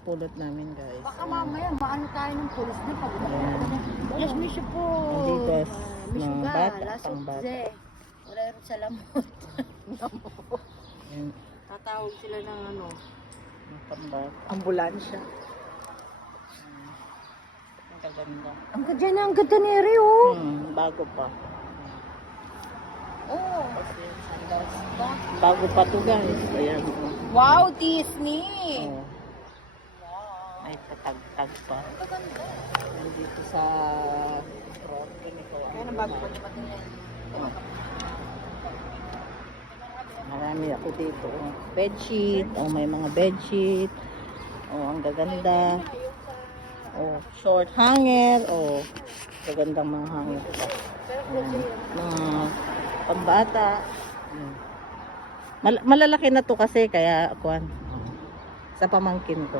napulot namin, guys. Baka mamaya maano tayo ng pulis na pag yes, Misho po. Andito, Misho mga ka, bata, lasot pang bata. ze. Wala rin sa lamot. Ayan, Tatawag sila ng ano, mga pambata. ambulansya. Ang kaganda. Ang ganda na, ang ganda ni Eri, oh. Bago pa. Oh. Bago pa to, guys. Ayan. Wow, Disney. Oh. May patag-tag pa. Ang ganda. Nandito sa Kaya na bago pa naman yan. marami ako dito. Bedsheet. May mga bedsheet. Ang gaganda. Short hanger. Gagandang mga hanger pa. Mga pambata. Malalaki na to kasi kaya kuwan. Sa pamangkin ko.